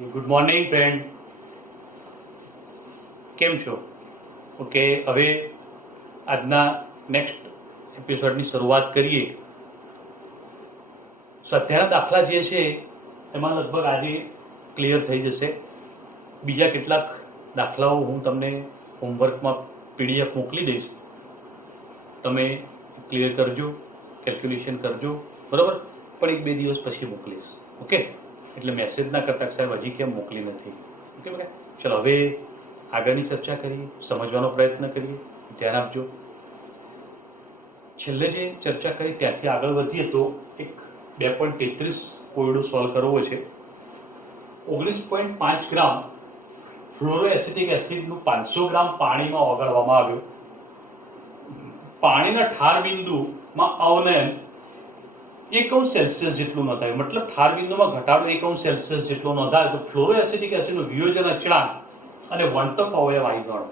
Good morning friend, કેમ છો? Okay, હવે આજના નેક્સ્ટ એપિસોડની શરૂઆત કરીએ. સ્વાધ્યાયના દાખલા જે છે એમાં લગભગ આજે ક્લિયર થઈ જશે. બીજા કેટલાક દાખલાઓ હું તમને હોમવર્કમાં પીડીએફ મોકલી દઈશ, તમે ક્લિયર કરજો, કેલ્ક્યુલેશન કરજો, બરાબર. પણ 1-2 દિવસ પછી મોકલીશ. ઓકે, એટલે મેસેજ ના કરતા સાહેબ હજી કેમ મોકલી નથી. ઓકે બરાબર. ચલો હવે આગળની ચર્ચા કરીએ, સમજવાનો પ્રયત્ન કરીએ, ધ્યાન આપજો. છેલ્લે જે ચર્ચા કરી ત્યાંથી આગળ વધીએ તો એક 2.33 કોયડો સોલ્વ કરવો છે. 19.5 ગ્રામ ફ્લોરોએસિટિક એસિડનું 500 ગ્રામ પાણીમાં ઓગાળવામાં આવ્યું. પાણીના ઠાર બિંદુમાં અવનયન 1°C જેટલું નોંધાયું. મતલબ ઠાર બિંદુમાં ઘટાડો 1°C જેટલો નોંધાયો તો ફ્લોરોએસિટિક એસિડનું વિયોજન અચળાંક અને વન-ટોપ અવયવ આઈ ગણો.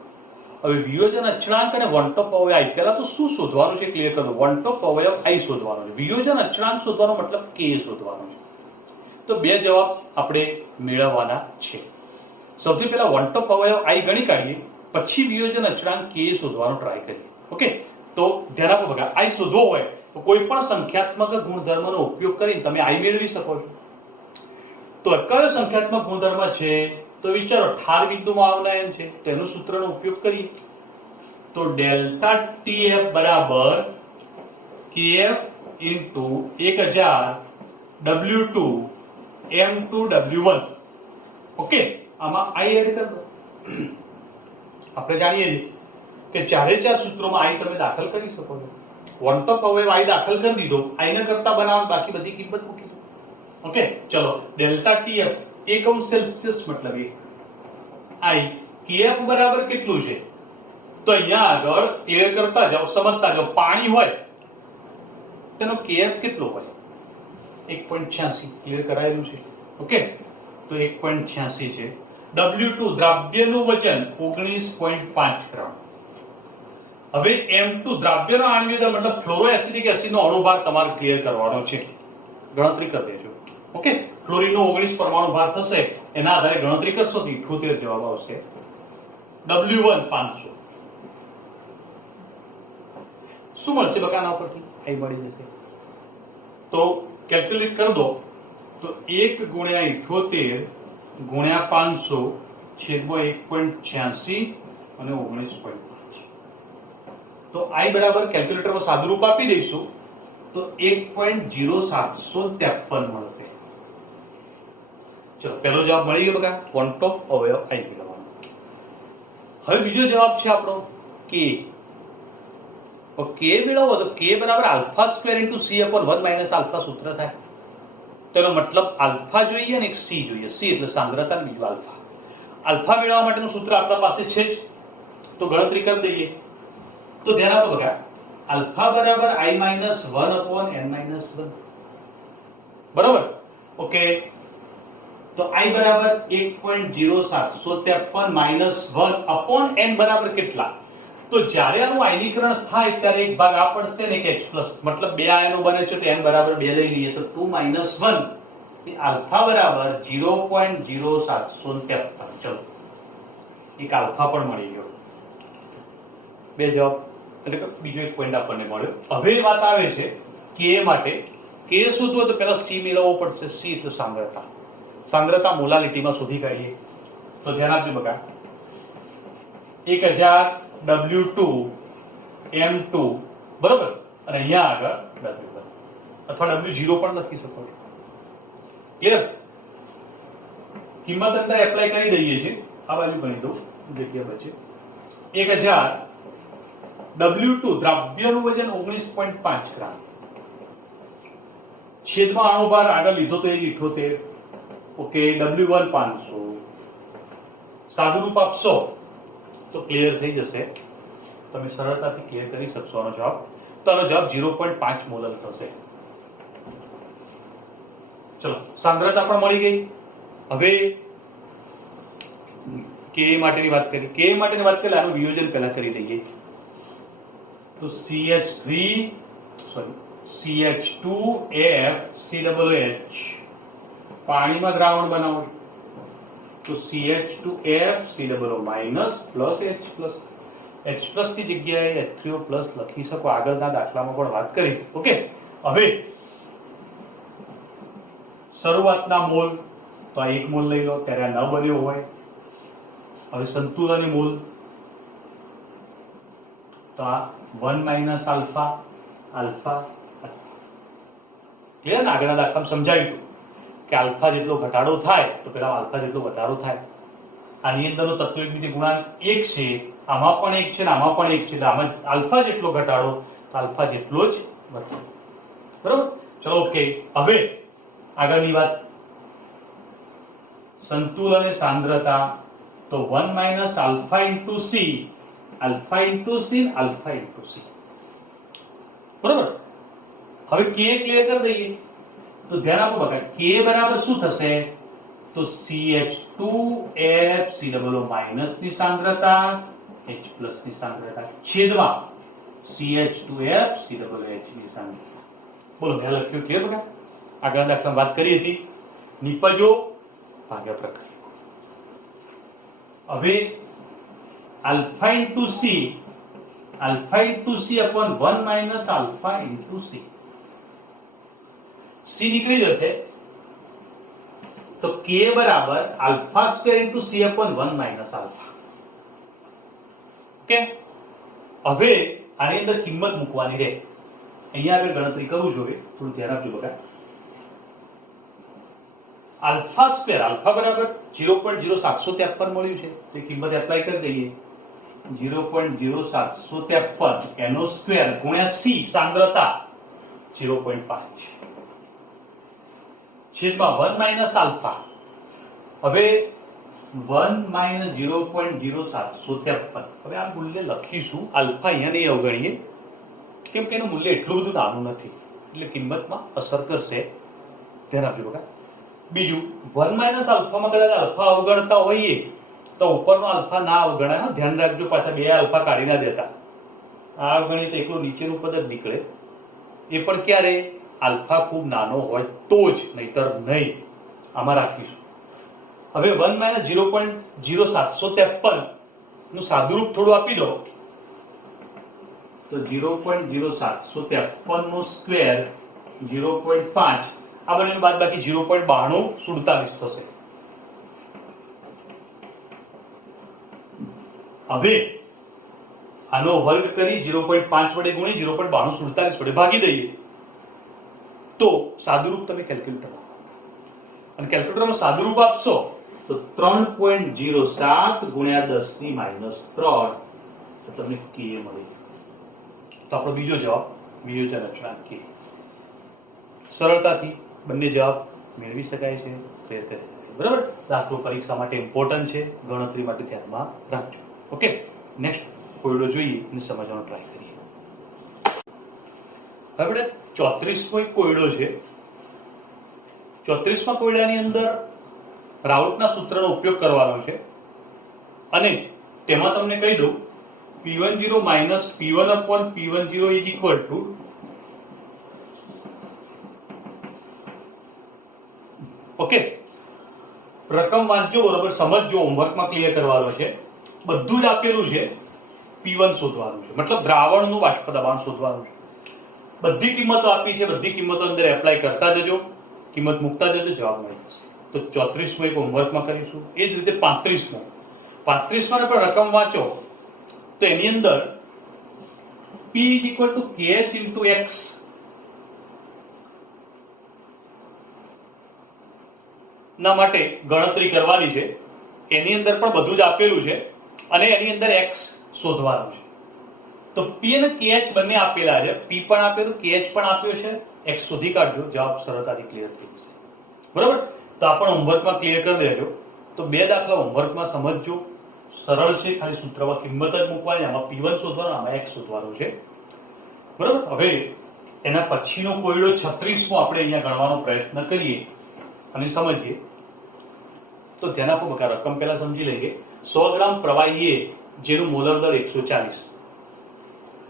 હવે વિયોજન અચળાંક અને વન-ટોપ અવયવ આઈ, પહેલા તો શું શોધવાનું છે ક્લિયર કરો. વન-ટોપ અવયવ આઈ શોધવાનો છે, વિયોજન અચળાંક શોધવાનો મતલબ કે શોધવાનો છે. તો બે જવાબ આપણે મેળવવાના છે. સૌથી પહેલા વન-ટોપ અવયવ આઈ ગણી કાઢીએ, પછી વિયોજન અચળાંક કે શોધવાનો ટ્રાય કરીએ. ઓકે, તો ધ્યાન આપો બઘા, આઈ શોધવો હોય તો કોઈ પણ સંખ્યાત્મક ગુણધર્મનો ઉપયોગ કરીને તમે આઈ મેળવી શકો છો. તો કયો સંખ્યાત્મક ગુણધર્મ છે? તો વિચારો, ઠાર બિંદુમાં અવનયન છે, તો એનું સૂત્રનો ઉપયોગ કરીએ તો ડેલ્ટા ટીએફ બરાબર KF into 1000 W2 M2 W1. Okay, આમાં આઈ એડ કરી દો. આપણે જાણીએ છીએ કે ચારે ચાર સૂત્રોમાં આઈ તમે દાખલ કરી શકો છો. વન-ટોપ અવયવ આઈ દાખલ કરી દીધો, આઈને કરતા બનાવો, બાકી બધી કિંમત મૂકી દો. ઓકે, ચલો ડેલ્ટા ટીએફ 1°C મતલબ 1 આઈ, કેએફ બરાબર કેટલું છે? તો અહીંયા આગળ ક્લિયર કરતા જાઓ, સમજતા જાઓ. પાણી હોય તેનો કેએફ કેટલો હોય? 1.86 ક્લિયર કરાયેલું છે. ઓકે, તો 1.86 છે. W2 દ્રાવ્યનું વજન 19.5 ગ્રામ. હવે M2 દ્રાવ્યનો આણ્વિક દર મતલબ ફ્લોરોએસિટિક એસિડનો અણુભાર તમારે ક્લિયર કરવાનો છે. ગણતરી કરી દેજો. ઓકે, ફ્લોરિનનો 19 પરમાણુ ભાર થશે, એના આધારે ગણતરી કરશો તો 78 જવાબ આવશે. W1 500. શું મળશે બકાના ઉપરથી? આઈ મળી જશે. તો કેલ્ક્યુલેટ કરી દો તો 1 × 78 × 500 છેદમાં 1.86 અને 19.5. તો આઈ બરાબર કેલ્ક્યુલેટરમાં સાદું રૂપ આપી દઈશું તો 1.0753 મળશે. ચલો, પહેલો જવાબ મળી ગયો બકા, વન-ટોપ અવયવ આઈ મેળવવાનો. હવે બીજો જવાબ છે આપણો કે. કે મેળવવો તો કે બરાબર α² × C/1 - આલ્ફા સૂત્ર થાય. તો એનો મતલબ આલ્ફા જોઈએ અને એક સી જોઈએ. સી એટલે સાંદ્રતા, બીજું આલ્ફા. આલ્ફા મેળવવા માટેનું સૂત્ર આપણા પાસે છે જ, તો ગણતરી કરી દઈએ. તો ધ્યાન આપો બકા, આલ્ફા બરાબર I-1/n-1 બરાબર. ઓકે, તો I બરાબર 1.0753 - 1/n બરાબર કેટલા? તો જ્યારે આનું આયનીકરણ થાય ત્યારે એક ભાગ આ પડશે ને એક H+, મતલબ બે આયનો બને છે તો n બરાબર 2 લઈ લઈએ તો 2 - 1 એ આલ્ફા બરાબર 0.0753. ચલો, એક આલ્ફા પણ મળી ગયો. બે જવાબ, એટલે કે બીજો એક પોઈન્ટ આપણને મળ્યો. હવે વાત આવે છે કે માટે. કે શોધવું હોય તો પહેલા સી મેળવવો પડશે. સી એટલે સાંદ્રતા. સાંદ્રતા મોલાલિટીમાં શોધી કાઢીએ તો ધ્યાન આપજો બકા, 1000 W2 M2 બરોબર, અને અહીંયા આગળ W1 અથવા W0 પણ લખી શકો છો. ક્લિયર? કિંમત અંદર એપ્લાય કરી દઈએ છીએ. આ બાજુ ગણી દો, જગ્યા બચે. 1000 W2 દ્રાવ્યનું વજન 19.5 ગ્રામ, છેદમાં અણુભાર આગળ લીધો તો 78. Okay, W1 500. સાદું રૂપ આપશો તો ક્લિયર થઈ જશે, તમે સરળતાથી ક્લિયર કરી શકશો આનો જવાબ. તો આનો જવાબ 0.5 મોલર થશે. ચલો, સાંદ્રતા પણ મળી ગઈ. હવે કે માટેની વાત કરી. કે માટેની વાત કરીએ, આનું વિયોજન પહેલા કરી દઈએ તો CH2F COH પાણીમાં દ્રાવણ બનાવો. તો CH2F C=- plus H plus ની જગ્યાએ H3O પ્લસ લખી શકો. આગળના દાખલામાં પણ વાત કરી. ઓકે, હવે શરૂઆતના મોલ તો આ 1 મોલ લઈ લો, ત્યારે આ ન બન્યો હોય. હવે સંતુલનની મોલ તો આ 1 - આલ્ફા આલ્ફા. ક્લિયર ને? આગળના દાખલામાં સમજાવ્યું હતું કે આલ્ફા જેટલો ઘટાડો થાય તો પેલા આલ્ફા જેટલો વધારો થાય. આની અંદરનો તત્વવિધિ ગુણાંક 1 છે, આમાં પણ 1 છે ને આમાં પણ 1 છે, એટલે આમાં આલ્ફા જેટલો ઘટાડો તો આલ્ફા જેટલો જ વધારો. બરોબર? ચલો ઓકે. હવે આગળની વાત, સંતુલન અને સાંદ્રતા તો 1 - alpha into C, alpha into C, alpha into C. બરોબર? હવે કે ક્લિયર કરી દઈએ તો ધ્યાન આપો બકા, કે બરાબર શું થશે? તો CH2F C=- ની સાંદ્રતા H પ્લસ ની સાંદ્રતા છેદમાં CH2F CH ની સાંદ્રતા. બોલો, મેં લખ્યું ક્લિયર બકા? આગળના દાખલામાં વાત કરી હતી નિપજો ભાગ્યા પ્રકાર્યો. હવે alpha into C, alpha into C upon 1 - alpha into C. C નીકળી જશે તો કે બરાબર alpha square into C upon 1 - alpha. Okay, હવે આની અંદર કિંમત મૂકવાની રહે. અહીંયા આગળ ગણતરી કરવું જોઈએ, થોડું ધ્યાન આપજો બકા. આલ્ફા સ્ક્વેર, આલ્ફા બરાબર 0.0753 મળ્યું છે, તો કિંમત એપ્લાય કરી દઈએ. 0.0753 એનો સ્ક્વેર ગુણ્યા સી સાંદ્રતા 0.5 છેદમાં 1 - આલ્ફા. હવે 1 - 0.0753. હવે આ મૂલ્ય લખીશું. આલ્ફા અહીંયા નહીં અવગણીએ, કેમ કે એનું મૂલ્ય એટલું બધું નાનું નથી, એટલે કિંમતમાં અસર કરશે. ધ્યાન આપજો બકા. બીજું, 1 - આલ્ફામાં કદાચ આલ્ફા અવગણતા હોઈએ તો ઉપરનો આલ્ફા ના અવગણાય. ધ્યાન રાખજો, પાછા 2 આલ્ફા કાઢી ના દેતા. આ અવગણીએ તો એકલું નીચેનું પદ જ નીકળે. એ પણ ક્યારે? આલ્ફા ખૂબ નાનો હોય તો જ, નહીતર નહીં. આમાં રાખીશું. હવે 1 - 0.0753 નું સાદુરૂપ થોડું આપી દો તો 0.0753 નો સ્ક્વેર 0.5, આ બંનેનું બાદબાકી 0.9247 થશે. હવે આનો વર્ગ કરી 0.5 વડે ગુણી 0.9247 વડે ભાગી દઈએ તો સાદુરૂપ તમે કેલ્ક્યુલેટરમાં, અને કેલ્ક્યુલેટરમાં સાદુરૂપ આપશો તો 3.07 ગુણ્યા 10 - 3 તો તમને કે મળી. તો આપણો બીજો જવાબ વિયોજન અચળાંક કે. સરળતાથી બંને જવાબ મેળવી શકાય છે, ક્લિયર કરી શકાય. બરાબર? દાખલો પરીક્ષા માટે ઇમ્પોર્ટન્ટ છે, ગણતરી માટે ધ્યાનમાં રાખજો. ઓકે, નેક્સ્ટ કોયડો જોઈએ અને સમજવાનો ટ્રાય કરીએ. હવે આપણે 34મો એક કોયડો છે. 34મા કોયડાની અંદર રાઉટના સૂત્રનો ઉપયોગ કરવાનો છે, અને તેમાં તમને કહી દઉં P10 - P1 upon P10 is equal to okay. રકમ વાંચજો, બરોબર સમજજો, હોમવર્કમાં ક્લિયર કરવાનો છે. બધું જ આપેલું છે. P1 શોધવાનું છે, મતલબ દ્રાવણનું બાષ્પ દબાણ શોધવાનું છે. બધી કિંમતો આપી છે, બધી કિંમતો અંદર એપ્લાય કરતા જજો, કિંમત મૂકતા જજો, જવાબ મળી જશે. તો 34મો એક હોમવર્કમાં કરીશું. એ જ રીતે 35મો પણ રકમ વાંચો તો એની અંદર P = KH × X ના માટે ગણતરી કરવાની છે. એની અંદર પણ બધું જ આપેલું છે, અને એની અંદર X શોધવાનું છે. તો P અને KH બંને આપેલા છે. P પણ આપેલું, KH પણ આપ્યો છે. X શોધી કાઢજો, જવાબ સરળતાથી ક્લિયર થઈ જશે. બરાબર? તો આ પણ હોમવર્કમાં ક્લિયર કરી દેજો. તો 2 દાખલા હોમવર્કમાં સમજજો, સરળ છે. ખાલી સૂત્રમાં કિંમત જ મૂકવાની, આમાં P1 શોધવાનું, આમાં X શોધવાનું છે. બરાબર? હવે એના પછીનો કોયડો 36મો આપણે અહીંયા ગણવાનો પ્રયત્ન કરીએ અને સમજીએ. તો ધ્યાન આપો બકા, રકમ પહેલા સમજી લઈએ. 100 ગ્રામ પ્રવાહી A જેનું મોલર દર 140,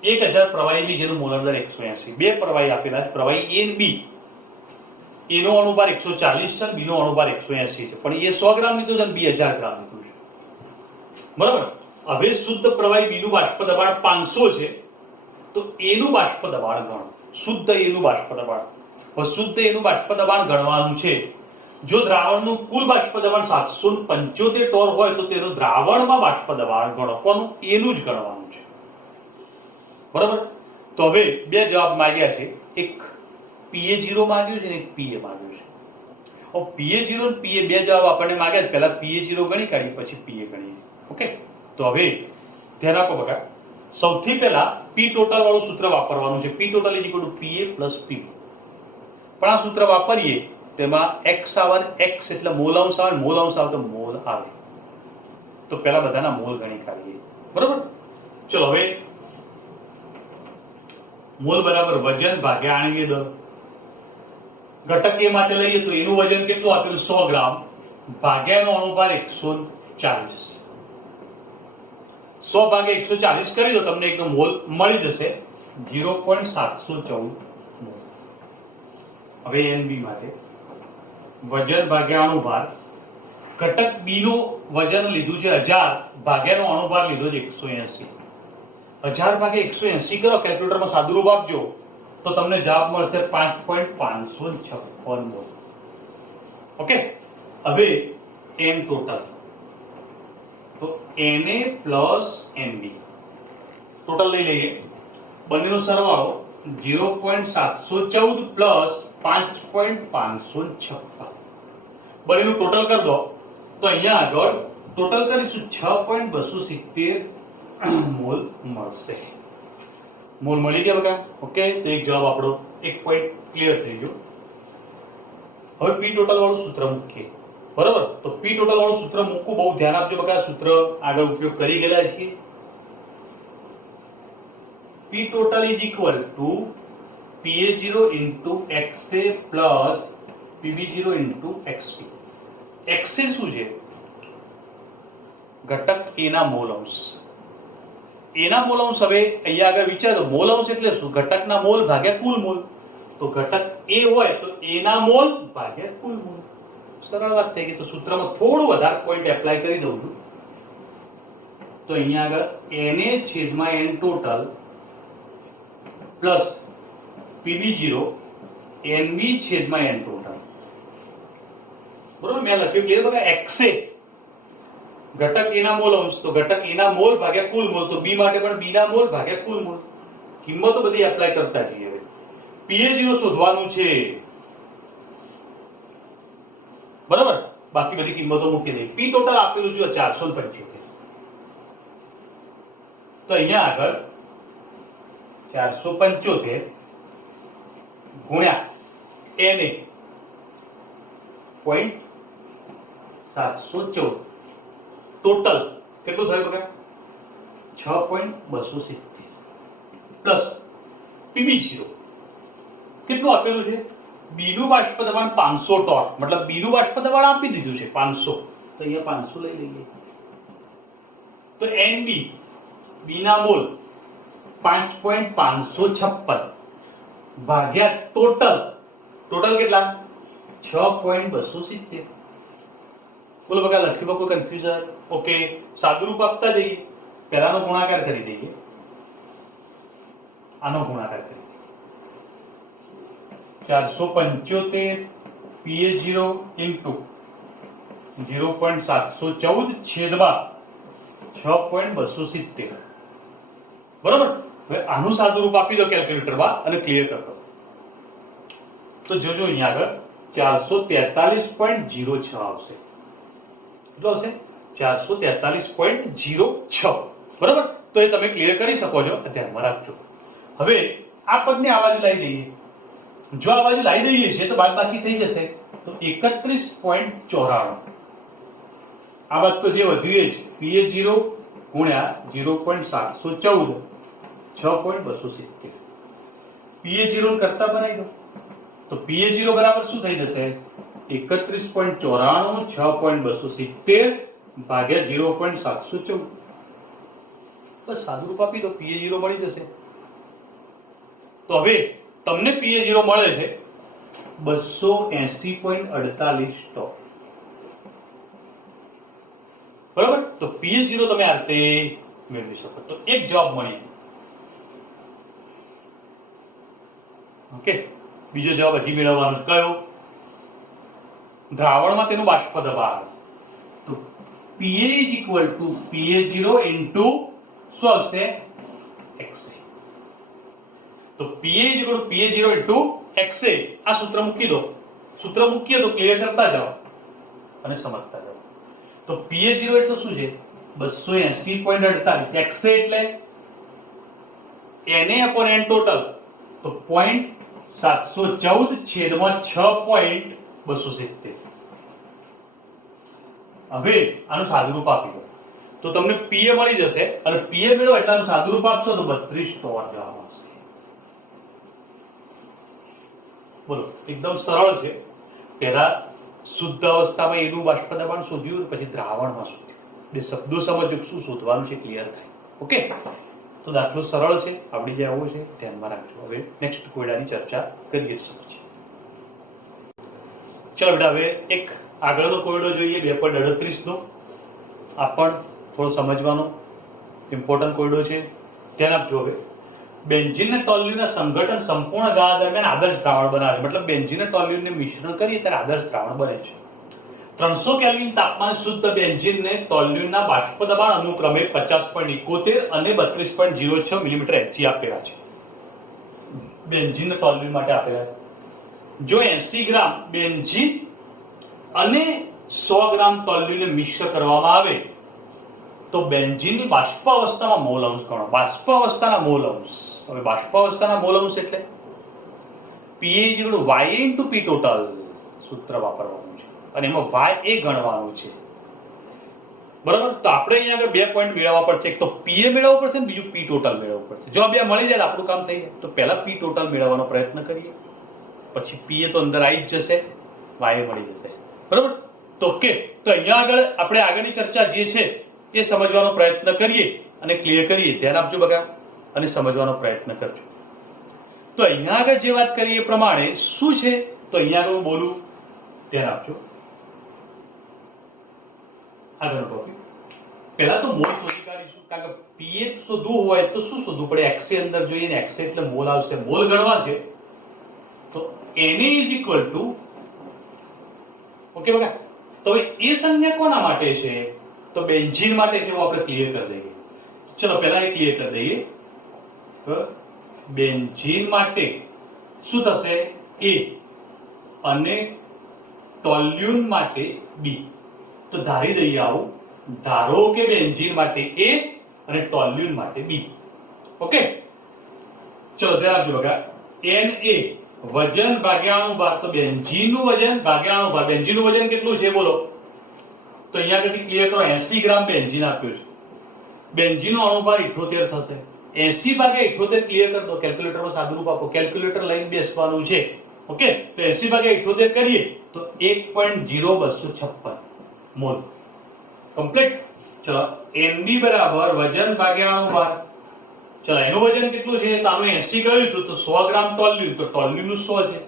1000 પ્રવાહી B જેનું મોલર દર 180. 2 પ્રવાહી આપેલા છે, પ્રવાહી A અને B. એનો અણુભાર 140 છે, બીનો અણુભાર 180 છે, પણ એ 100 ગ્રામ લીધું છે, 2000 ગ્રામ લીધું છે. બરાબર. હવે શુદ્ધ પ્રવાહી બીનું બાષ્પ દબાણ 500 છે, તો એનું બાષ્પ દબાણ ગણો. શુદ્ધ એનું બાષ્પ દબાણ. હવે શુદ્ધ એનું બાષ્પ દબાણ ગણવાનું છે. જો દ્રાવણનું કુલ બાષ્પ દબાણ 775 ટોર હોય તો તેનું દ્રાવણમાં બાષ્પ દબાણ ગણો. કોનું? એનું જ ગણવાનું છે. બરાબર. તો હવે બે જવાબ માંગ્યા છે. એક PA0 માંગ્યું છે ને એક PA માંગ્યું છે. હવે PA0 અને PA બે જવાબ આપણને માંગ્યા છે. પહેલા PA0 ગણી કાઢી, પછી PA ગણીએ. ઓકે. તો હવે ધ્યાન આપો બકા. સૌથી પહેલા P ટોટલ વાળું સૂત્ર વાપરવાનું છે. P total PA plus P. પણ આ સૂત્ર વાપરીએ તેમાં x આવે, x એટલે મોલ અંશ આવે, મોલ અંશ આવે તો મોલ આવે. તો પહેલા બધાના મોલ ગણી કાઢીએ. બરાબર. ચલો હવે મોલ બરાબર વજન ભાગ્યા આણ્વીય દળ. ઘટક એ માટે લઈએ તો એનું વજન કેટલું આપેલું? 100 ગ્રામ ભાગ્યા એનો અણુભાર 140. 100 ભાગ્યા 140 કરી દો, તમને એક મોલ મળી જશે 0.714 મોલ. હવે NB માટે વજન ભાગ્યા અણુભાર. ઘટક બી નું વજન લીધું છે 1000 ભાગ્યાનો અણુભાર લીધો છે 180. 1000 ભાગ્યા 180 કરો, કેલ્ક્યુલેટરમાં સાદુરૂપ આપજો તો તમને જવાબ મળશે 5.556 મોલ. ઓકે. હવે N ટોટલ, તો Na પ્લસ NB ટોટલ લઈ લઈએ. બંનેનો સરવાળો 0.714 પ્લસ 5.556. બંનેનું ટોટલ કરી દો તો અહીંયા આગળ ટોટલ કરીશું 6.270 મોલ મળશે. મોલ મળી ગયા બકા. ઓકે. તો એક જવાબ આપણો એક પોઈન્ટ ક્લિયર થઈ ગયો. હવે P ટોટલ વાળું સૂત્ર મૂકીએ. બરાબર. તો P ટોટલ વાળું સૂત્ર મૂકવું બહુ ધ્યાન આપજો બકા. સૂત્ર આગળ ઉપયોગ કરી ગયેલા છીએ. P total is equal to PA0 into XA plus PB0 into XP. XA શું છે? ઘટક એના મોલ અંશ. એના મોલ અંશ. હવે અહીંયા આગળ વિચારો, મોલ અંશ એટલે શું? ઘટકના મોલ ભાગ્યા કુલ મોલ. તો ઘટક એ હોય તો એના મોલ ભાગ્યા કુલ મોલ. સરળ વાત થઈ ગઈ. તો સૂત્રમાં થોડું વધારે પોઈન્ટ એપ્લાય કરી દઉં છું. તો અહીંયા આગળ Na છેદમાં N total plus PB0 NB છેદમાં N ટોટલ. બરોબર. મેં લખ્યું ક્લિયર બघा. XA ઘટક એના મોલ અંશ, તો ઘટક એના મોલ ભાગ્યા કુલ મોલ. તો બી માટે પણ બી ના મોલ ભાગ્યા કુલ મોલ. કિંમતો બધી એપ્લાય કરતા જઈએ. હવે PA0 શોધવાનું છે. બરાબર. બાકી બધી કિંમતો મૂકી દઈએ. P ટોટલ આપેલું છે 475. તો અહીંયા આગળ 475 ગુણ્યા Na .714 ટોટલ કેટલું થયું બકા? 6.270 પ્લસ PB0 કેટલું આપેલું છે? બીનું બાષ્પ દબાણ 500 ટોર, મતલબ બીનું બાષ્પ દબાણ આપી દીધું છે 500. તો અહીંયા 500 લઈ લઈએ. તો NB બીના મોલ 5.556 ભાગ્યા ટોટલ. ટોટલ કેટલા? 6.270. બોલો બકા. લખી કોઈ કન્ફ્યુઝન? ઓકે. સાદુરૂપ આપતા જઈએ. પહેલાનો ગુણાકાર કરી દઈએ, આનો ગુણાકાર કરી દઈએ. 475 PA0 ઇન્ટુ 0.714 છેદમાં 6.270. બરાબર. હવે આનું સાદુરૂપ આપી દો કેલ્ક્યુલેટરમાં અને ક્લિયર કરી દો. તો જોજો અહીંયા આગળ 443.06 આવશે. કેટલું આવશે? 443.06. બરાબર. તો એ તમે ક્લિયર કરી શકો છો. ધ્યાનમાં રાખજો. હવે આ પદને આ બાજુ લાવી દઈએ. જો આ બાજુ લાવી દઈએ છે તો બાદબાકી થઈ જશે. તો 31.94. આ બાજુ તો જે વધ્યું એ PA0 ગુણ્યા 0.714 6.270. PA0 કરતા બનાવી દો. તો PA0 બરાબર શું થઈ જશે? 31.94 6.270 ભાગ્યા 0.714. બસ સાદુરૂપ આપી દો. PA0 મળી જશે. તો હવે તમને PA0 મળે છે 280.48 ટોપ. બરાબર, તો PH0 તમે આ રીતે મેળવી શકો. તો એક જવાબ મળે. ઓકે, બીજો જવાબ હજી મેળવવાનો કયો? દ્રાવણમાં તેનું બાષ્પ દબાણ. તો PA PA0 ઇન્ટુ શું આવશે? XA. તો PA PA0 ઇન્ટુ XA. આ સૂત્ર મૂકી દો. સૂત્ર મૂકીએ તો ક્લિયર કરતા જાઓ અને સમજતા જાઓ. તો PA0 એટલે શું છે? 280.48. XA એટલે Na upon n ટોટલ. તો 0.714/6.270. હવે આનું સાદુરૂપ આપી દો તો તમને PA મળી જશે અને PA મેળવો એટલે આનું સાદુરૂપ આપશો તો 32 ટોર જવાબ આવશે. બોલો, એકદમ સરળ છે. પહેલા શુદ્ધ અવસ્થામાં એનું બાષ્પ દબાણ શોધ્યું, પછી દ્રાવણમાં શોધ્યું. બે શબ્દો સમજો શું શોધવાનું છે, ક્લિયર થાય. ઓકે, તો દાખલો સરળ છે, આવડી જાય એવો છે, ધ્યાનમાં રાખજો. હવે નેક્સ્ટ કોયડાની ચર્ચા કરીએ. સમજીએ. ચલો બેટા, હવે એક આગળનો કોયડો જોઈએ, 2.38 નો. આ પણ થોડો સમજવાનો ઇમ્પોર્ટન્ટ કોયડો છે, ધ્યાન આપજો. હવે બેન્ઝીન અને ટોલ્યુઈનના સંઘટન સંપૂર્ણ ગાળા દરમિયાન આદર્શ દ્રાવણ બનાવે છે. મતલબ બેન્ઝીન અને ટોલ્યુઈનને મિશ્રણ કરીએ ત્યારે આદર્શ દ્રાવણ બને છે. 300 કેલ્વિન તાપમાન શુદ્ધ બેન્ઝીનને ટોલ્યુઈનના બાષ્પ દબાણ અનુક્રમે 50.71 અને 32.06 મિલીમીટર Hg આપેલા છે. બેન્ઝીન અને ટોલ્યુઈન માટે આપેલા છે. જો 80 ગ્રામ બેન્ઝીન અને 100 ગ્રામ ટોલ્યુઈનને મિશ્ર કરવામાં આવે તો બેન્ઝીનની બાષ્પાવસ્થામાં મોલ અંશ ગણો. બાષ્પાવસ્થાના મોલ અંશ. હવે બાષ્પાવસ્થાના મોલ અંશ એટલે PA Y into P total સૂત્ર વાપરવાનું છે અને એમાં Y એ ગણવાનું છે. બરાબર, તો આપણે અહીંયા આગળ 2 પોઈન્ટ મેળવવા પડશે. એક તો PA મેળવવું પડશે ને બીજું P ટોટલ મેળવવું પડશે. જો આ બે મળી જાય આપણું કામ થઈ જાય. તો પહેલા P ટોટલ મેળવવાનો પ્રયત્ન કરીએ, પછી PA તો અંદર આવી જ જશે, Y મળી જશે. બરાબર, તો ઓકે. તો અહીંયા આગળ આપણે આગળની ચર્ચા જે છે એ સમજવાનો પ્રયત્ન કરીએ અને ક્લિયર કરીએ. ધ્યાન આપજો બગા અને સમજવાનો પ્રયત્ન કરજો. તો અહીંયા આગળ જે વાત કરીએ એ પ્રમાણે શું છે, તો અહીંયા આગળ હું બોલું, ધ્યાન આપજો. આગળનો ટોપિક પહેલા તો મોલ શોધી કાઢીશું, કારણ કે PA શોધવું હોય તો શું શોધવું પડે? XA અંદર જોઈએ ને, XA એટલે મોલ આવશે. મોલ ગણવા છે તો Na is equal to, okay બગા. તો હવે એ સંજ્ઞા કોના માટે છે? તો બેન્ઝીન માટે છે. આપણે ક્લિયર કરી દઈએ. ચલો પહેલા એ ક્લિયર કરી દઈએ. બેન્ઝીન માટે શું થશે? A અને ટોલ્યુઈન માટે B. તો ધારી દઈએ આવું. ધારો કે બેન્ઝીન માટે A અને ટોલ્યુઈન માટે B. ઓકે, ચલો ધ્યાન આપજો બગા. Na વજન ભાગ્યા અણુભાર. તો બેન્ઝીનનું વજન ભાગ્યા અણુભાર. બેન્ઝીનનું વજન કેટલું છે બોલો? તો અહીંયા આગળ ક્લિયર કરો. 80 ગ્રામ બેન્ઝીન આપ્યું છે. બેન્ઝીનનો અણુભાર 78 થશે. 80 ભાગ્યા 78 ક્લિયર કરી દો. કેલ્ક્યુલેટરમાં સાદુરૂપ આપો. કેલ્ક્યુલેટર લઈને બેસવાનું છે. ઓકે, તો 80 ભાગ્યા 78 કરીએ તો 1.0256 મોલ. કમ્પ્લીટ. ચલો, NB બરાબર વજન ભાગ્યા અણુભાર. ચલો, એનું વજન કેટલું છે? તો આનું 80 ગયું હતું તો 100 ગ્રામ ટોલ્યુઈન. તો ટોલ્યુઈનનું 100 છે,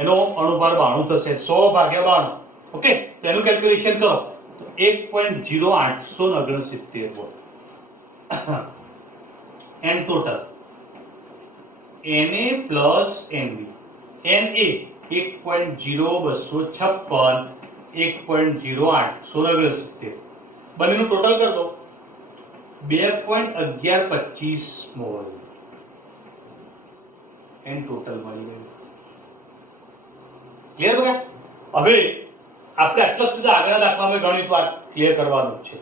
એનો અણુભાર 92 થશે. 100 ભાગ્યા 92. ઓકે, તો એનું કેલ્ક્યુલેશન કરો તો 1.0869 વોટ. n total Na plus NB. Na 1.0256, 1.0869. બંનેનું ટોટલ કરી દો. 2.1125 મોલ n ટોટલ મળી ગયું. ક્લિયર બગા? હવે આપણે આટલા સુધી આગળના દાખલામાં ગણિત વાત ક્લિયર કરવાનું છે.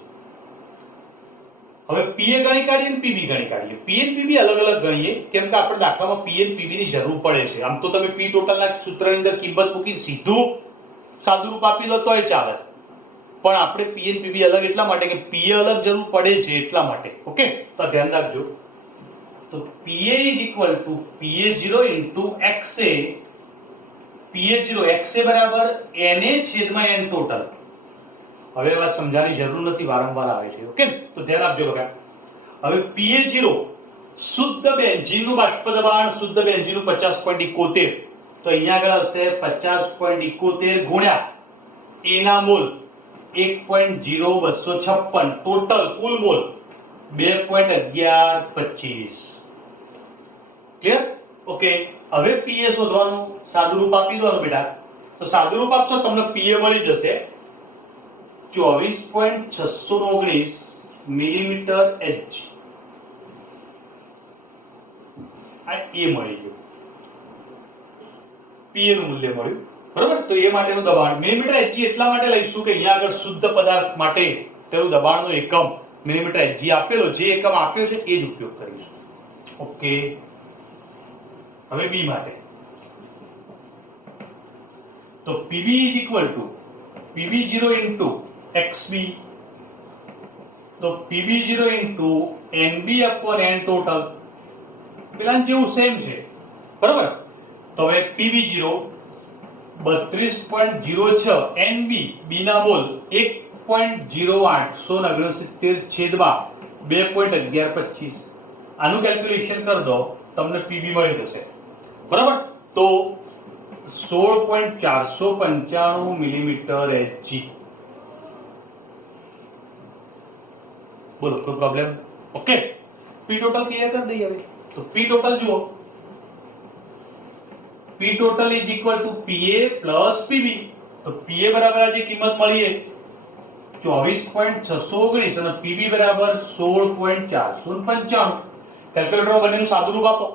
હવે PA ગણી કાઢીએ અને PB ગણી કાઢીએ. PA અને PB અલગ અલગ ગણીએ, કેમ કે આપણે દાખલામાં PA અને PB ની જરૂર પડે છે. આમ તો તમે P ટોટલના સૂત્રની અંદર કિંમત મૂકી સીધું સાદુરૂપ આપી દો તોય ચાલે, પણ આપણે PA અને PB અલગ એટલા માટે કે PA અલગ જરૂર પડે છે એટલા માટે. ઓકે, તો ધ્યાન રાખજો. તો PA is equal to PA0 into XA. PA0 XA બરાબર Na છેદમાં n ટોટલ. હવે વાત સમજાવવાની જરૂર નથી, વારંવાર આવે છે. ઓકે, તો ધ્યાન આપજો બગા. હવે PA0 શુદ્ધ બેન્ઝીનનું બાષ્પ દબાણ, શુદ્ધ બેન્ઝીનનું 50.71 તો અહીંયા આગળ હશે 50.71 ગુણ્યા એ ના મોલ 1.0256 ટોટલ કુલ મોલ 2.1125. ક્લિયર? ઓકે. હવે પીએ શોધવાનું સાદું રૂપ આપી દો બેટા. તો સાદું રૂપ આપશો તમને પીએ મળી જશે 24.619 મિલીમીટર એચ. આ એ મળી ગયું, પીએ નું મૂલ્ય મળ્યું. બરોબર? તો એ માટેનું દબાણ મિલીમીટર એચજી એટલા માટે લઈશું કે અહીંયા આગળ શુદ્ધ પદાર્થ માટે તેનું દબાણનો એકમ મિલીમીટર એચજી આપેલો, જે એકમ આપ્યો છે એ જ ઉપયોગ કરીશું. ઓકે. હવે બી માટે તો PV is equal to PV0 into XB. તો PV0 into NB upon N total. પેલા જેવું સેમ છે. બરોબર? તો હવે PV0 32.06 NB B ના મોલ 1.0869 છેદમાં 2.1125. આનું કેલ્ક્યુલેશન કરી દો તમને PV મળી જશે. બરાબર? તો 16.495 મિલીમીટર એચજી. બોલો કોઈ પ્રોબ્લેમ? ઓકે. પી ટોટલ ક્લિયર કરી દઈએ હવે. તો પી ટોટલ જુઓ, P total is equal to PA plus PB. તો PA બરાબર આ જે કિંમત મળી છે 24.619 અને PB બરાબર 16.495. કેલ્ક્યુલેટર બંનેનું સાદું રૂપ આપો.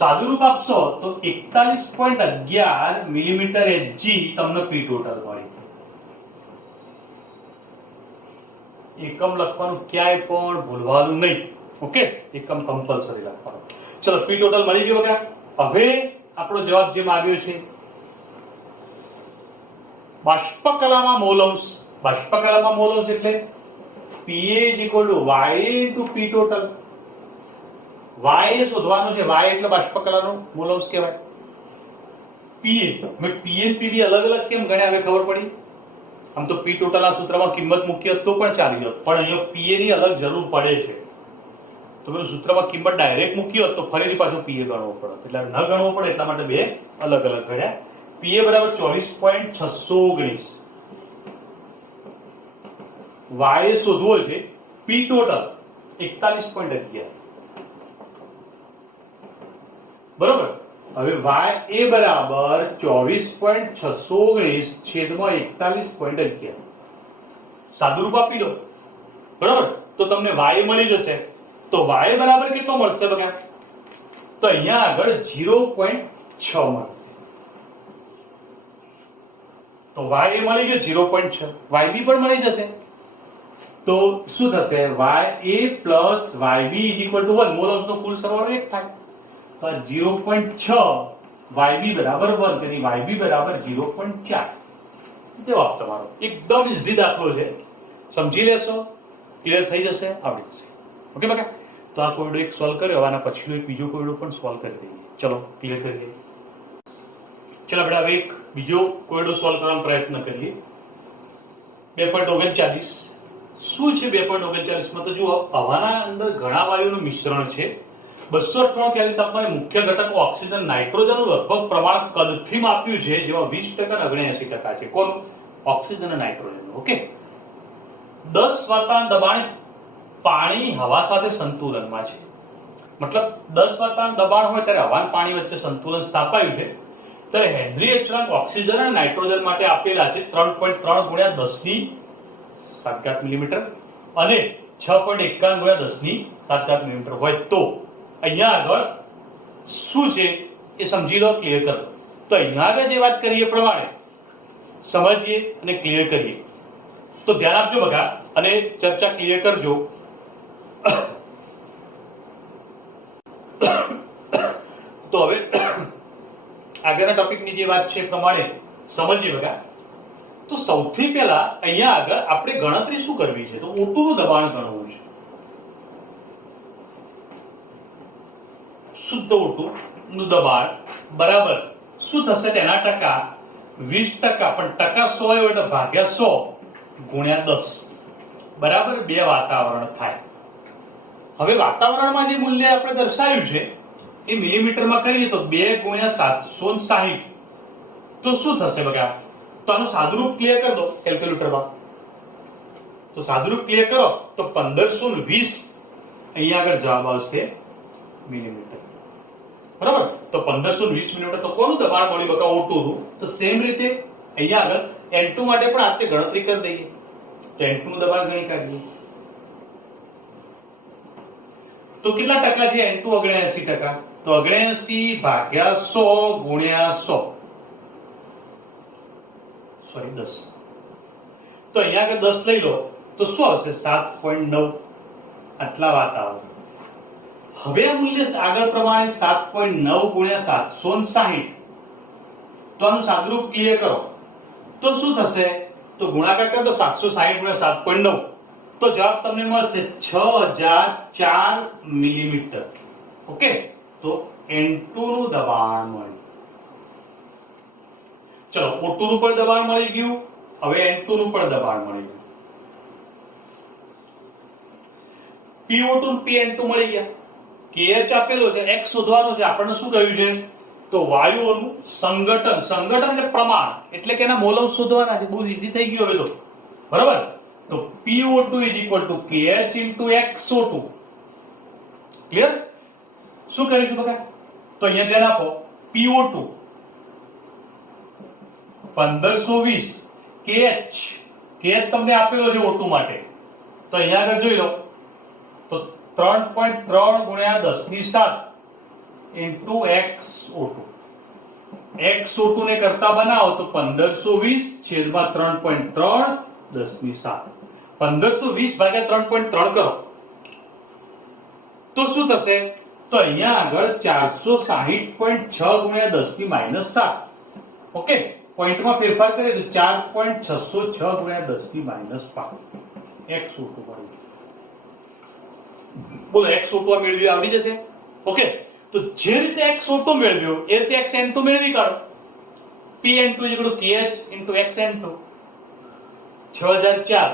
સાદું રૂપ આપશો તો 41.11 મિલીમીટર એચજી તમને P total મળી. એકમ લખવાનું ક્યાંય પણ ભૂલવાનું નહીં. ઓકે? એકમ કમ્પલસરી લખવાનું. ચલો P total મળી ગયો કે હવે આપણો જવાબ જે માંગ્યો છે બાષ્પકલામાં મોલ અંશ. બાષ્પકલામાં મોલ અંશ એટલે PA is equal to Y into P total. Y શોધવાનું છે. Y એટલે બાષ્પકલાનો મોલ અંશ કહેવાય. PA મેં PA અને PB અલગ અલગ કેમ ગણ્યા હવે ખબર પડી. આમ તો P total આ સૂત્રમાં કિંમત મૂકી હોત તો પણ ચાલી હોત, પણ અહીંયા PA ની અલગ જરૂર પડે છે. તો પેલું સૂત્રમાં કિંમત ડાયરેક્ટ મૂકી હોત તો ફરીથી પાછું PA ગણવો પડે, એટલે ન ગણવો પડે એટલા માટે બે અલગ અલગ ગણ્યા. PA બરાબર 24.619. Y શોધવો છે P ટોટલ 41.11. બરોબર? હવે Y એ બરાબર 24.619 છેદમાં 41.11. સાદું રૂપ આપી દો. બરોબર? તો તમને Y મળી જશે. તો Y બરાબર કેટલો મળશે બગા? તો અહીંયા આગળ 0.6 મળશે. તો Y એ મળી ગયો 0.6. YB પણ મળી જશે. તો શું થશે? YA plus YB is equal to 1. Mall અંશનો કુલ સરવાળો 1 થાય. તો 0.6 YB બરાબર 1, તેથી YB બરાબર 0.4. જવાબ તમારો એકદમ ઈઝી દાખલો છે. સમજી લેશો, ક્લિયર થઈ જશે, આવડી જશે. ઓકે બકા? તો આ કોયડો એક સોલ્વ કર્યો, આના પછીનો એક બીજો કોયડો પણ સોલ્વ કરી દઈએ. ચલો ક્લિયર કરીએ. ચલો આપણે હવે એક બીજો કોયડો સોલ્વ કરવાનો પ્રયત્ન કરીએ. 2.39. શું છે 2.39 માં? તો જુઓ, હવાના અંદર ઘણા વાયુનું મિશ્રણ છે. 298 કેલ્વિન તાપમાને મુખ્ય ઘટકો ઓક્સિજન, નાઇટ્રોજન લગભગ પ્રમાણ કદથી માપ્યું છે, જેમાં 20% અને 79% છે. કોનું? ઓક્સિજન અને નાઇટ્રોજન. ઓકે. 10 વાતાવરણ દબાણ પાણી હવા સાથે સંતુલનમાં છે. મતલબ 10 વાતાવરણ દબાણ હોય ત્યારે હવા અને પાણી વચ્ચે સંતુલન સ્થાપાયું છે. ત્યારે હેનરી અચળાંક ઓક્સિજન અને નાઇટ્રોજન માટે આપેલા છે 3.3 ગુણ્યા 10⁷ મિલીમીટર અને 6.51 ગુણ્યા 10⁷ મિલીમીટર હોય તો અહીંયા આગળ શું છે એ સમજી લો, ક્લિયર કરો. તો અહીંયા આગળ જે વાત કરીએ પ્રમાણે સમજીએ અને ક્લિયર કરીએ. તો ધ્યાન આપજો બગા અને ચર્ચા ક્લિયર કરજો. તો હવે આગળના ટોપિકની જે વાત છે એ પ્રમાણે સમજીએ બગા. તો સૌથી પહેલા અહીંયા આગળ આપણે ગણતરી શું કરવી છે? તો O2 નું દબાણ ગણવું છે. શુદ્ધ O2 નું દબાણ બરાબર શું થશે? તેના ટકા 20%, પણ ટકા 100 હોય એટલે ભાગ્યા 100 ગુણ્યા 10 બરાબર 2 વાતાવરણ થાય. હવે વાતાવરણમાં જે મૂલ્ય આપણે દર્શાવ્યું છે એ મિલીમીટરમાં કરીએ તો 2 ગુણ્યા 760 તો શું થશે બગા? તો આનું સાદુરૂપ ક્લિયર કરી દો કેલ્ક્યુલેટરમાં. તો સાદુરૂપ ક્લિયર કરો તો 1520 અહીંયા આગળ જવાબ આવશે મિલીમીટર. બરાબર? તો 1520 મિલીમીટર. તો કોનું દબાણ મળ્યું બકા? O2 નું. તો સેમ રીતે અહીંયા આગળ N2 માટે પણ આપણે ગણતરી કરી દઈએ. તો N2 નું દબાણ ગણી કાઢીએ. તો કેટલા ટકા છે N2? 79%. તો 79 ભાગ્યા 100 ગુણ્યા 100. સોરી 10. તો અહીંયા આગળ 10 લઈ લો તો શું આવશે? 7.9. આટલા વાત આવે. હવે આ મૂલ્ય આગળ પ્રમાણે 7.9 ગુણ્યા 760. તો આનું સાદુરૂપ ક્લિયર કરો તો શું થશે? તો ગુણાકાર કરો તો 760 ગુણ્યા 7.9. તો જવાબ તમને મળશે 6004 મિલીમીટર. ઓકે, તો N2 નું દબાણ મળ્યું. ચલો, O2 નું પણ દબાણ મળી ગયું. હવે N2 નું પણ દબાણ મળી ગયું. PO2 PN2 મળી ગયા. KH આપેલો છે, X શોધવાનો છે. આપણને શું કહ્યું છે? તો વાયુઓનું સંગઠન. સંગઠન એટલે પ્રમાણ, એટલે કે એના મોલમ શોધવાના છે. બહુ ઈઝી થઈ ગયું હવે તો. બરાબર? તો PO2 KH XO2. ક્લિયર? શું કરીશું બકા? તો અહીંયા ધ્યાન આપો. PO2 1520 KH તમને આપેલો છે O2 માટે. તો અહીંયા આગળ જોઈ લો તો 3.3 ગુણ્યા 10 ની 7 XO2. XO2 ને કરતા બનાવો તો 1520 છેદમાં 3.3 10 ની 7. 1520 ભાગ્યા 3.3 કરો તો શું થશે? તો અહીંયા આગળ 460.6 ગુણ્યા 10 ની -7. ઓકે, પોઈન્ટમાં ફેરફાર કરીએ તો 4.606 ગુણ્યા 10 ની -5 XO2 મળ્યું. બોલો, XO2 મેળવી આવડી જશે. ઓકે, તો જે રીતે XO2 મેળવ્યો એ રીતે XN2 મેળવી કાઢો. PN2 KH XN2 6004.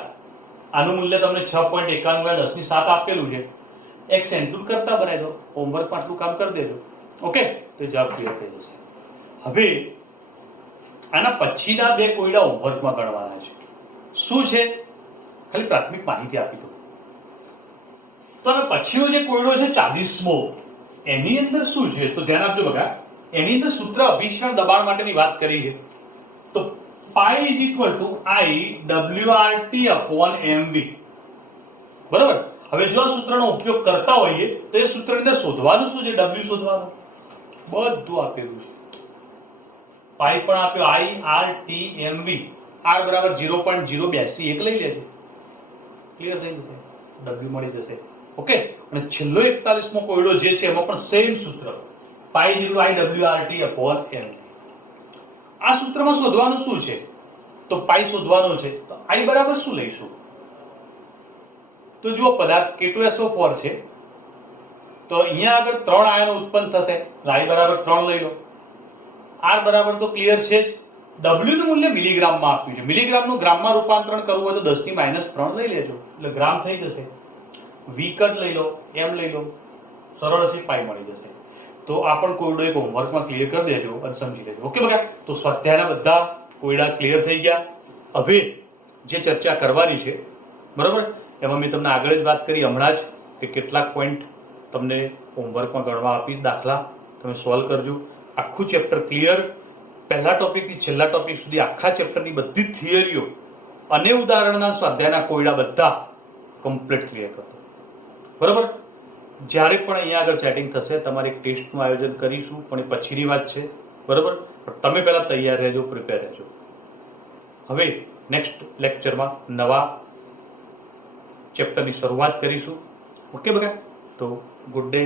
આનું મૂલ્ય તમને 6.91 ગુણ્યા 10 ની 7 આપેલું છે. XN2 કરતા બનાવી દો. હોમવર્કમાં આટલું કામ કરી દેજો. ઓકે, તો જવાબ ક્લિયર થઈ જશે. હવે આના પછીના બે કોયડા હોમવર્કમાં ગણવાના છે. શું છે? ખાલી પ્રાથમિક માહિતી આપી દો. તો આનો પછીનો જે કોયડો છે 40મો, એની અંદર શું છે? તો ધ્યાન આપજો બકા. એની અંદર સૂત્ર અભિસરણ દબાણ માટેની વાત કરી છે. તો પાઈ I WRT/mv. બરાબર? હવે જો આ સૂત્રનો ઉપયોગ કરતા હોઈએ તો એ સૂત્રની અંદર શોધવાનું શું છે? W શોધવાનું. બધું આપેલું છે. પાઈ પણ આપ્યો IRTMV. R બરાબર 0.082 લઈ લેજો. ક્લિયર થઈ જશે. W મળી જશે. ઓકે, અને છેલ્લો 41મો કોયડો જે છે એમાં પણ સેમ સૂત્ર પાઈ IWRT/mv. આ સૂત્રમાં શોધવાનું શું છે? તો પાઈ શોધવાનો છે. તો I બરાબર શું લઈશું? તો જુઓ, પદાર્થ K2SO4 છે. તો અહીંયા આગળ 3 આયનો ઉત્પન્ન થશે. I બરાબર 3 લઈ લો. R બરાબર તો ક્લિયર છે જ. W નું મૂલ્ય મિલીગ્રામમાં આપ્યું છે. મિલીગ્રામનું ગ્રામમાં રૂપાંતરણ કરવું હોય તો 10 ની -3 લઈ લેજો, એટલે ગ્રામ થઈ જશે. V કદ લઈ લો, M લઈ લો, સરળ હશે, પાઈ મળી જશે. તો આ પણ કોયડો એક હોમવર્કમાં ક્લિયર કરી દેજો અને સમજી લેજો. ઓકે બગા? તો સ્વાધ્યાયના બધા કોયડા ક્લિયર થઈ ગયા. હવે જે ચર્ચા કરવાની છે, બરાબર, એમાં મેં તમને આગળ જ વાત કરી હમણાં જ કે કેટલાક પોઈન્ટ તમને હોમવર્કમાં ગણવા આપીશ. દાખલા તમે સોલ્વ કરજો. આખું ચેપ્ટર ક્લિયર, પહેલા ટોપિકથી છેલ્લા ટોપિક સુધી આખા ચેપ્ટરની બધી જ થિયરીઓ અને ઉદાહરણના સ્વાધ્યાયના કોયડા બધા કમ્પ્લીટ ક્લિયર કરજો. બરાબર? જ્યારે પણ અહીંયા આગળ સેટિંગ થશે તમારે એક ટેસ્ટનું આયોજન કરીશું, પણ એ પછીની વાત છે. બરાબર? પણ તમે પહેલા તૈયાર રહેજો, પ્રિપેર રહેજો. હવે નેક્સ્ટ લેક્ચરમાં નવા ચેપ્ટરની શરૂઆત કરીશું. ઓકે બગા? તો ગુડ ડે.